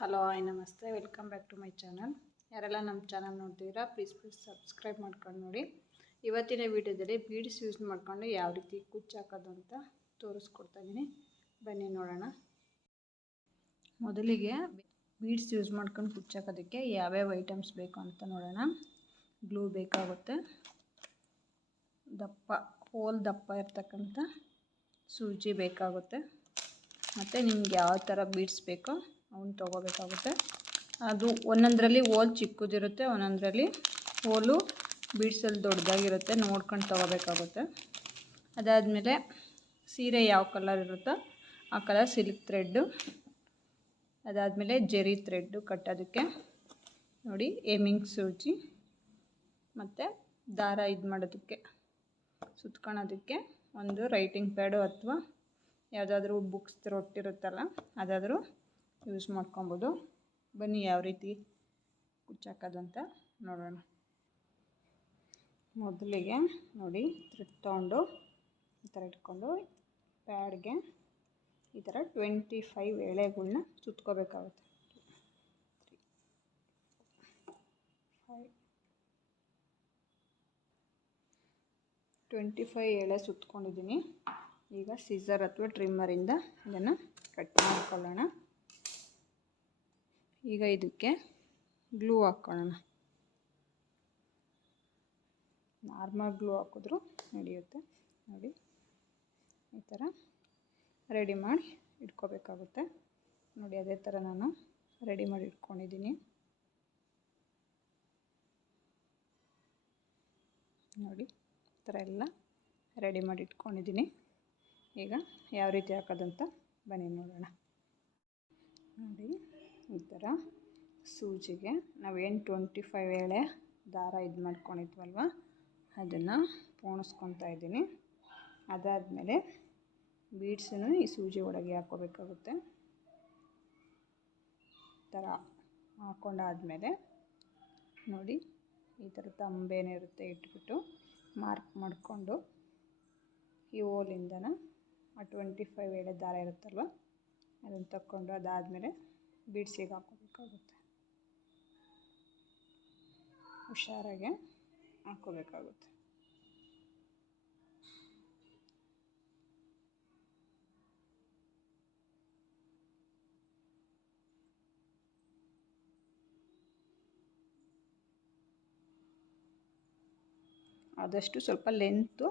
Hello, hi, ನಮಸ್ತೆ. Welcome back to my channel ಯಾರೆಲ್ಲ ನಮ್ಮ ಚಾನಲ್ ನೋಡ್ತೀರಾ ಪ್ಲೀಸ್ ಪ್ಲೀಸ್ ಸಬ್ಸ್ಕ್ರೈಬ್ ಮಾಡ್ಕೊಂಡು ನೋಡಿ. ಇವತ್ತಿನ ವೀಡಿಯೋದಲ್ಲಿ ಬೀಡ್ಸ್ ಯೂಸ್ ಮಾಡ್ಕೊಂಡು ಯಾವ ರೀತಿ ಕುಚ್ಚು ಹಾಕೋದು ಅಂತ ತೋರಿಸ್ಕೊಡ್ತಾ ಇದ್ದೀನಿ. ಬನ್ನಿ ನೋಡೋಣ. ಮೊದಲಿಗೆ ಬೀಡ್ಸ್ ಯೂಸ್ ಮಾಡ್ಕೊಂಡು ಕುಚ್ಚು ಹಾಕೋದಕ್ಕೆ ಯಾವ್ಯಾವ ಐಟಮ್ಸ್ ಬೇಕು ಅಂತ ನೋಡೋಣ. ಗ್ಲೂ ಬೇಕಾಗುತ್ತೆ. ದಪ್ಪ ಹೋಲ್ ದಪ್ಪ ಇರ್ತಕ್ಕಂಥ ಸೂಜಿ ಬೇಕಾಗುತ್ತೆ. ಮತ್ತು ನಿಮ್ಗೆ ಯಾವ ಥರ ಬೀಡ್ಸ್ ಬೇಕೋ ಅವನ್ನ ತೊಗೋಬೇಕಾಗುತ್ತೆ. ಅದು ಒಂದೊಂದರಲ್ಲಿ ಹೋಲ್ ಚಿಕ್ಕದಿರುತ್ತೆ, ಒಂದೊಂದರಲ್ಲಿ ಹೋಲು ಬೀಡ್ಸಲ್ಲಿ ದೊಡ್ಡದಾಗಿರುತ್ತೆ, ನೋಡ್ಕೊಂಡು ತೊಗೋಬೇಕಾಗುತ್ತೆ. ಅದಾದಮೇಲೆ ಸೀರೆ ಯಾವ ಕಲರ್ ಇರುತ್ತೋ ಆ ಕಲರ್ ಸಿಲ್ಕ್ ಥ್ರೆಡ್ಡು ಅದಾದಮೇಲೆ ಜೆರಿ ಥ್ರೆಡ್ಡು ಕಟ್ಟೋದಕ್ಕೆ. ನೋಡಿ, ಏಮಿಂಗ್ ಸೂಜಿ ಮತ್ತು ದಾರ ಇದು ಮಾಡೋದಕ್ಕೆ. ಸುತ್ಕೊಳೋದಕ್ಕೆ ಒಂದು ರೈಟಿಂಗ್ ಪ್ಯಾಡು ಅಥವಾ ಯಾವುದಾದ್ರೂ ಬುಕ್ಸ್ ರೊಟ್ಟಿರುತ್ತಲ್ಲ, ಅದಾದರೂ ಯೂಸ್ ಮಾಡ್ಕೊಬೋದು. ಬನ್ನಿ ಯಾವ ರೀತಿ ಕುಚ್ಚಾಕೋದಂತ ನೋಡೋಣ. ಮೊದಲಿಗೆ ನೋಡಿ ಥ್ರೆಡ್ ತೊಗೊಂಡು ಈ ಥರ ಇಟ್ಕೊಂಡು ಪ್ಯಾಡ್ಗೆ ಈ ಥರ ಟ್ವೆಂಟಿ ಫೈವ್ ಎಳೆಗಳನ್ನ ಸುತ್ಕೋಬೇಕಾಗುತ್ತೆ. ಟ್ವೆಂಟಿ ಫೈವ್ ಎಳೆ ಸುತ್ಕೊಂಡಿದ್ದೀನಿ. ಈಗ ಸೀಸರ್ ಅಥವಾ ಟ್ರಿಮ್ಮರಿಂದ ಇದನ್ನು ಕಟ್ ಮಾಡ್ಕೊಳ್ಳೋಣ. ಈಗ ಇದಕ್ಕೆ ಗ್ಲೂ ಹಾಕ್ಕೊಳ್ಳೋಣ ನಾರ್ಮಲ್ ಗ್ಲೂ ಹಾಕಿದ್ರು ನಡೆಯುತ್ತೆ. ನೋಡಿ, ಈ ಥರ ರೆಡಿ ಮಾಡಿ ಇಟ್ಕೋಬೇಕಾಗುತ್ತೆ. ನೋಡಿ, ಅದೇ ಥರ ನಾನು ರೆಡಿ ಮಾಡಿ ಇಟ್ಕೊಂಡಿದ್ದೀನಿ. ನೋಡಿ, ಈ ಥರ ಎಲ್ಲ ರೆಡಿ ಮಾಡಿ ಇಟ್ಕೊಂಡಿದ್ದೀನಿ. ಈಗ ಯಾವ ರೀತಿ ಹಾಕೋದಂತ ಬನ್ನಿ ನೋಡೋಣ. ನೋಡಿ ಈ ಥರ ಸೂಜಿಗೆ ನಾವೇನು ಟ್ವೆಂಟಿ ಫೈವ್ ಎಳೆ ದಾರ ಇದು ಮಾಡ್ಕೊಂಡಿದ್ವಲ್ವ? ಅದನ್ನು ಪೋಣಿಸ್ಕೊತಾ ಇದ್ದೀನಿ. ಅದಾದಮೇಲೆ ಬೀಡ್ಸನ್ನು ಈ ಸೂಜಿ ಒಳಗೆ ಹಾಕೋಬೇಕಾಗುತ್ತೆ. ಥರ ಹಾಕ್ಕೊಂಡಾದ್ಮೇಲೆ ನೋಡಿ, ಈ ಥರ ತಂಬೇನಿರುತ್ತೆ ಇಟ್ಬಿಟ್ಟು ಮಾರ್ಕ್ ಮಾಡಿಕೊಂಡು ಈ ಹೋಲಿಂದನ ಆ ಟ್ವೆಂಟಿ ಫೈವ್ ಎಳೆ ದಾರ ಇರುತ್ತಲ್ವ? ಅದನ್ನು ತಕ್ಕೊಂಡು ಅದಾದಮೇಲೆ ಬೀಡ್ಸಿಗೆ ಹಾಕೋಬೇಕಾಗುತ್ತೆ ಹುಷಾರಾಗೆ ಹಾಕೋಬೇಕಾಗುತ್ತೆ ಆದಷ್ಟು ಸ್ವಲ್ಪ ಲೆಂತು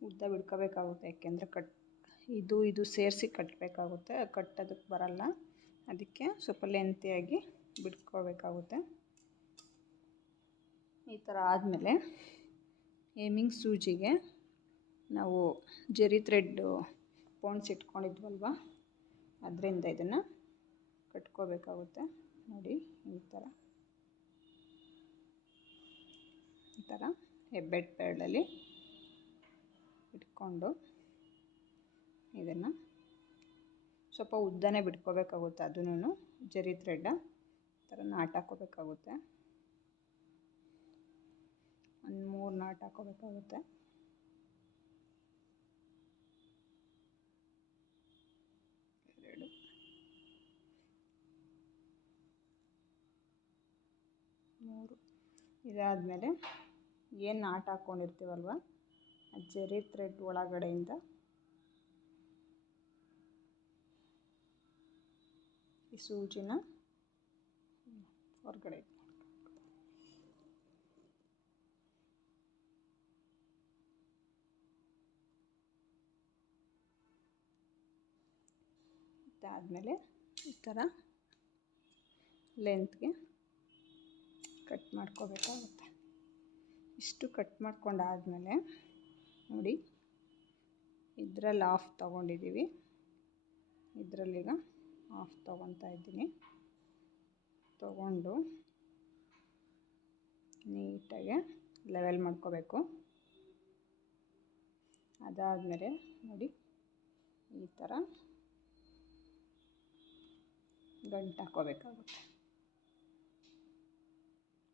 ಉದ್ದ ಬಿಡ್ಕೋಬೇಕಾಗುತ್ತೆ. ಯಾಕೆಂದರೆ ಕಟ್ ಇದು ಇದು ಸೇರಿಸಿ ಕಟ್ಟಬೇಕಾಗುತ್ತೆ ಕಟ್ಟೋದಕ್ಕೆ ಬರಲ್ಲ. ಅದಕ್ಕೆ ಸ್ವಲ್ಪ ಲೆಂತಿಯಾಗಿ ಬಿಡ್ಕೋಬೇಕಾಗುತ್ತೆ ಈ ಥರ ಆದಮೇಲೆ ಏಮಿಂಗ್ ಸೂಜಿಗೆ ನಾವು ಜೆರಿ ಥ್ರೆಡ್ಡು ಪೋಣ್ಸ್ ಇಟ್ಕೊಂಡಿದ್ವಲ್ವ? ಅದರಿಂದ ಇದನ್ನು ಕಟ್ಕೋಬೇಕಾಗುತ್ತೆ ನೋಡಿ, ಈ ಥರ ಈ ಥರ ಹೆಬ್ಬೆಟ್ ಪ್ಯಾಡಲ್ಲಿ ಇಟ್ಕೊಂಡು ಇದನ್ನು ಸ್ವಲ್ಪ ಉದ್ದನೇ ಬಿಟ್ಕೋಬೇಕಾಗುತ್ತೆ ಅದನ್ನು ಜರಿ ಥ್ರೆಡ್ ಥರ ನಾಟ್ ಹಾಕೋಬೇಕಾಗುತ್ತೆ ಒಂದು ಮೂರು ನಾಟ್ ಹಾಕೋಬೇಕಾಗುತ್ತೆ ಎರಡು. ಮೂರು. ಇದಾದಮೇಲೆ ಏನು ನಾಟ್ ಹಾಕ್ಕೊಂಡಿರ್ತೀವಲ್ವ ಆ ಜರಿ ಥ್ರೆಡ್ ಒಳಗಡೆಯಿಂದ ಸೂಜಿನ? ಹೊರಗಡೆ. ಇದಾದಮೇಲೆ ಈ ಥರ ಲೆಂತ್ಗೆ ಕಟ್ ಮಾಡ್ಕೋಬೇಕಾಗುತ್ತೆ. ಇಷ್ಟು ಕಟ್ ಮಾಡ್ಕೊಂಡಾದಮೇಲೆ ನೋಡಿ, ಇದರಲ್ಲಿ ಆಫ್ ತೊಗೊಂಡಿದ್ದೀವಿ. ಇದರಲ್ಲೀಗ ಆಫ್ ತೊಗೊತಾ ಇದ್ದೀನಿ. ತೊಗೊಂಡು ನೀಟಾಗೆ ಲೆವೆಲ್ ಮಾಡ್ಕೋಬೇಕು. ಅದಾದಮೇಲೆ ನೋಡಿ ಈ ಥರ ಗಂಟು ಹಾಕೋಬೇಕಾಗುತ್ತೆ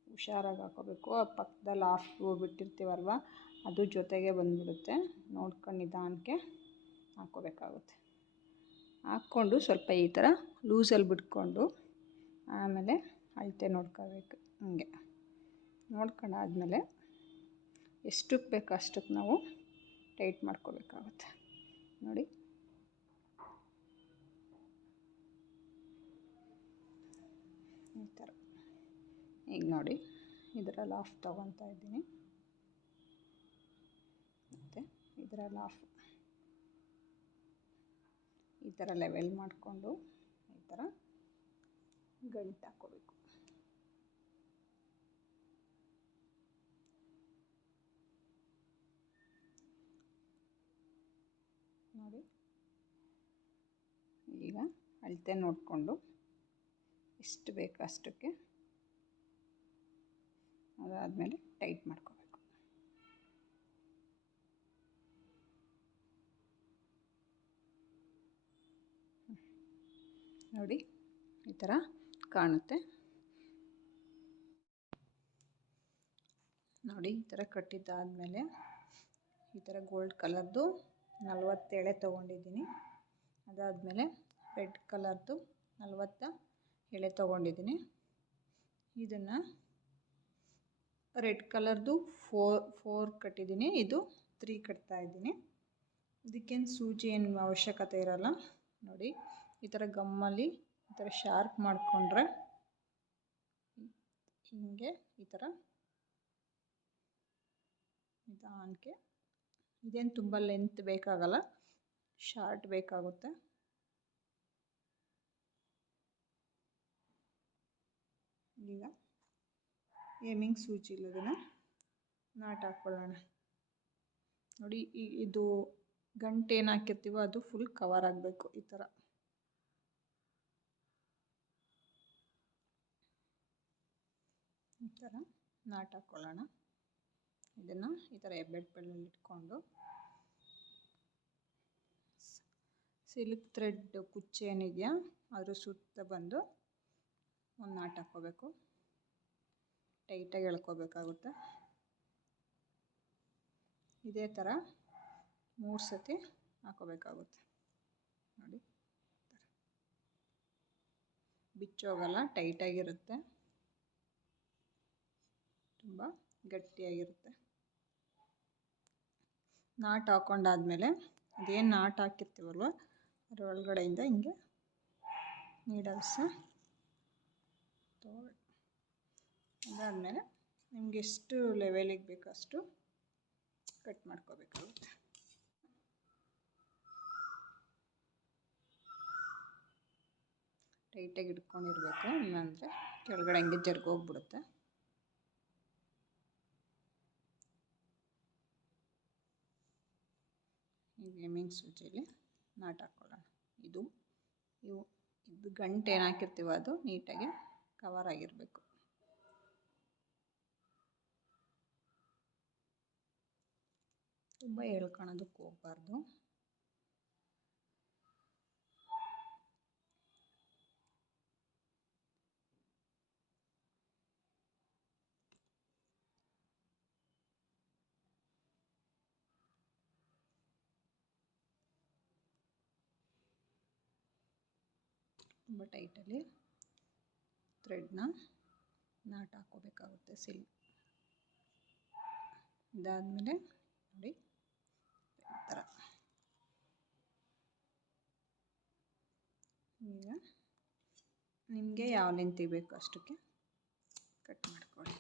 ಹುಷಾರಾಗಿ ಹಾಕೋಬೇಕು ಆ ಪಕ್ಕದಲ್ಲಿ ಆಫ್ ಬಿಟ್ಟಿರ್ತೀವಲ್ವ ಅದು ಜೊತೆಗೆ ಬಂದುಬಿಡುತ್ತೆ. ನೋಡ್ಕೊಂಡು ನಿಧಾನಕ್ಕೆ ಹಾಕ್ಕೋಬೇಕಾಗುತ್ತೆ. ಹಾಕ್ಕೊಂಡು ಸ್ವಲ್ಪ ಈ ಥರ ಲೂಸಲ್ಲಿ ಬಿಟ್ಕೊಂಡು ಆಮೇಲೆ ಅಳತೆ ನೋಡ್ಕೋಬೇಕು ಹಂಗೆ. ನೋಡ್ಕೊಂಡಾದ್ಮೇಲೆ ಎಷ್ಟಕ್ಕೆ ಬೇಕು ಅಷ್ಟಕ್ಕೆ ನಾವು ಟೈಟ್ ಮಾಡ್ಕೋಬೇಕಾಗುತ್ತೆ ನೋಡಿ. ಈ ಥರ. ಈಗ ನೋಡಿ, ಇದರಲ್ಲಿ ಆಫ್ ತೊಗೊತಾ ಇದ್ದೀನಿ. ಮತ್ತು ಇದರಲ್ಲಿ ಆಫ್ ಥರ ಲೆವೆಲ್ ಮಾಡಿಕೊಂಡು ಈ ಥರ ಗಂಟು ಹಾಕ್ಕೋಬೇಕು. ನೋಡಿ. ಈಗ ಅಳತೆ ನೋಡಿಕೊಂಡು ಎಷ್ಟು ಬೇಕು ಅಷ್ಟಕ್ಕೆ ಅದಾದಮೇಲೆ ಟೈಟ್ ಮಾಡ್ಕೋಬೇಕು. ನೋಡಿ, ಈ ಥರ ಕಾಣುತ್ತೆ. ನೋಡಿ, ಈ ಥರ ಕಟ್ಟಿದ್ದಾದಮೇಲೆ ಈ ಥರ ಗೋಲ್ಡ್ ಕಲರ್ದು ನಲ್ವತ್ತೇಳೆ ತೊಗೊಂಡಿದ್ದೀನಿ. ಅದಾದಮೇಲೆ ರೆಡ್ ಕಲರ್ದು ನಲ್ವತ್ತ ಎಳೆ ತೊಗೊಂಡಿದ್ದೀನಿ. ಇದನ್ನು ರೆಡ್ ಕಲರ್ದು ಫೋರ್ ಫೋರ್ ಕಟ್ಟಿದ್ದೀನಿ. ಇದು ತ್ರೀ ಕಟ್ತಾ ಇದ್ದೀನಿ. ಇದಕ್ಕೇನು ಸೂಜಿ ಏನು ಅವಶ್ಯಕತೆ ಇರೋಲ್ಲ. ನೋಡಿ ಈ ಥರ ಗಮ್ಮಲ್ಲಿ ಈ ಥರ ಶಾರ್ಪ್ ಮಾಡಿಕೊಂಡ್ರೆ ಹೀಗೆ ಈ ಥರ ನಿಧಾನಕ್ಕೆ. ಇದೇನು ತುಂಬ ಲೆಂತ್ ಬೇಕಾಗಲ್ಲ ಶಾರ್ಟ್ ಬೇಕಾಗುತ್ತೆ. ಈಗ ಏಮಿಂಗ್ ಸೂಜಿ ಇಲ್ಲದನ್ನು ನಾಟ್ ಹಾಕ್ಕೊಳ್ಳೋಣ ನೋಡಿ ಇದು ಗಂಟು ಏನು ಹಾಕಿರ್ತೀವೋ ಅದು ಫುಲ್ ಕವರ್ ಆಗಬೇಕು ಈ ಥರ ಥರ ನಾಟ್ ಹಾಕ್ಕೊಳ್ಳೋಣ ಇದನ್ನು ಈ ಥರ ಬೆಳ್ಳಲ್ಲಿ ಇಟ್ಕೊಂಡು ಸಿಲ್ಕ್ ಥ್ರೆಡ್ ಕುಚ್ಚು ಏನಿದೆಯಾ, ಅದ್ರ ಸುತ್ತ ಬಂದು ಒಂದು ನಾಟ್ ಹಾಕ್ಕೋಬೇಕು. ಟೈಟಾಗಿ ಎಳ್ಕೋಬೇಕಾಗುತ್ತೆ. ಇದೇ ಥರ ಮೂರು ಸತಿ ಹಾಕೋಬೇಕಾಗುತ್ತೆ ನೋಡಿ ಬಿಚ್ಚೋಗಲ್ಲ ಟೈಟಾಗಿರುತ್ತೆ ತುಂಬ ಗಟ್ಟಿಯಾಗಿರುತ್ತೆ. ನಾಟ್ ಹಾಕ್ಕೊಂಡಾದ್ಮೇಲೆ ಅದೇನು ನಾಟ್ ಹಾಕಿರ್ತೀವಲ್ವ, ಅದ್ರ ಒಳಗಡೆಯಿಂದ ಹಿಂಗೆ ನೀಡಲ್ಸ ತೋ ಅದಾದಮೇಲೆ ನಿಮ್ಗೆ ಎಷ್ಟು ಲೆವೆಲಿಗೆ ಬೇಕೋ ಅಷ್ಟು ಕಟ್ ಮಾಡ್ಕೋಬೇಕಾಗುತ್ತೆ. ಟೈಟಾಗಿ ಇಟ್ಕೊಂಡಿರ್ಬೇಕು, ಇಲ್ಲಾಂದರೆ ಕೆಳಗಡೆ ಹಂಗೆ ಜರ್ಗೋಗ್ಬಿಡುತ್ತೆ. ಈ ಸೂಚಿಲಿ ಸೂಜಿಲಿ ನಾಟ್ ಹಾಕ್ಕೊಳ್ಳೋಣ ಇದು, ಇವು, ಇದು ಗಂಟು ಏನು ಹಾಕಿರ್ತೀವೋ ಅದು ನೀಟಾಗಿ ಕವರ್ ಆಗಿರಬೇಕು. ತುಂಬ ಹೇಳ್ಕೊಳೋದಕ್ಕೆ ಹೋಗ್ಬಾರ್ದು. ತುಂಬ ಟೈಟಲ್ಲಿ ಥ್ರೆಡ್ನ ನಾಟ್ ಹಾಕೋಬೇಕಾಗುತ್ತೆ ಸಿಲ್. ಇದಾದಮೇಲೆ ನೋಡಿ, ಈ ಥರ. ಈಗ ನಿಮಗೆ ಯಾವ ಲೆಂತಿಗೆ ಬೇಕು ಅಷ್ಟಕ್ಕೆ ಕಟ್ ಮಾಡ್ಕೊಳ್ಳಿ.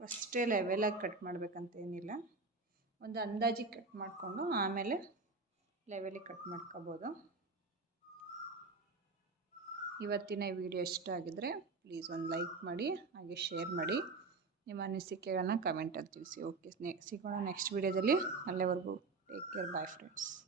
ಫಸ್ಟೇ ಲೆವೆಲಾಗಿ ಕಟ್ ಮಾಡಬೇಕಂತ ಏನಿಲ್ಲ ಒಂದು ಅಂದಾಜಿಗೆ ಕಟ್ ಮಾಡಿಕೊಂಡು ಆಮೇಲೆ ಲೆವೆಲಿಗೆ ಕಟ್ ಮಾಡ್ಕೋಬೋದು. ಇವತ್ತಿನ ವಿಡಿಯೋ ಇಷ್ಟ ಆಗಿದ್ದರೆ ಪ್ಲೀಸ್ ಒಂದು ಲೈಕ್ ಮಾಡಿ, ಹಾಗೆ ಶೇರ್ ಮಾಡಿ. ನಿಮ್ಮ ಅನಿಸಿಕೆಗಳನ್ನ ಕಮೆಂಟಲ್ಲಿ ತಿಳಿಸಿ. ಓಕೆ ಸಿಗೋಣ ನೆಕ್ಸ್ಟ್ ವಿಡಿಯೋದಲ್ಲಿ ಅಲ್ಲಿವರೆಗೂ ಟೇಕ್ ಕೇರ್ ಬಾಯ್ ಫ್ರೆಂಡ್ಸ್